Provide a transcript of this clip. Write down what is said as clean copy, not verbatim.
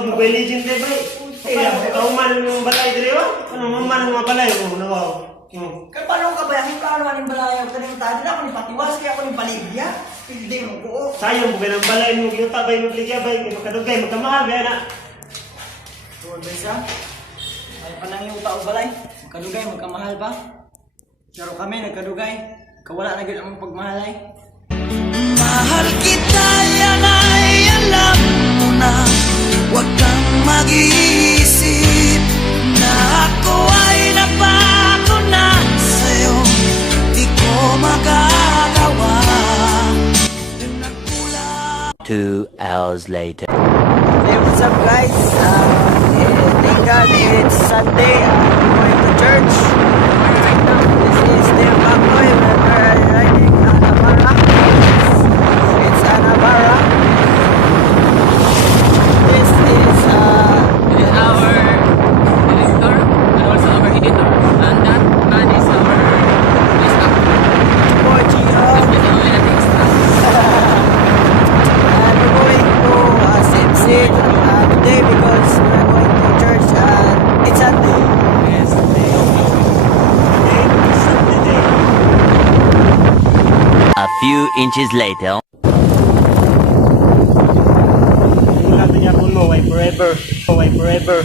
Tawag Mobile Legends eh, bay. Kauman ng balay diri ba? Ano maman ng balay mo nawaw. Kaya paano ka ba? Ang plano ka ng balayaw ka ng tadi na ako ni patiwas kaya ako ni paligya. Hindi mo ko. Sayang bukan ng balay mo gyud tabay mo ligya bay kay makadugay magkamahal ba na. Tuwa ba siya? Ay panang yung tao balay. Magkadugay magkamahal ba? Pero kami nagkadugay. Kawala na gyud ang pagmahalay. Mahal kita yan ay alam mo na. Huwag kang mag-iisip na ako ay napako na sa'yo. Di ko magagawa. 2 hours later. Hey, what's up guys? Thank God it's Sunday. I'm going to church. Right now, this is Dear Bacoy. We're riding Anabara. It's Anabara. This is our director and also our editor. And that man is our police captain. Boy Gio. He's the only that extra. And we're going to Sipsig today because we're going to church and it's Sunday. Yes. A few inches later. Yung natin niya kuno, why forever? Why forever?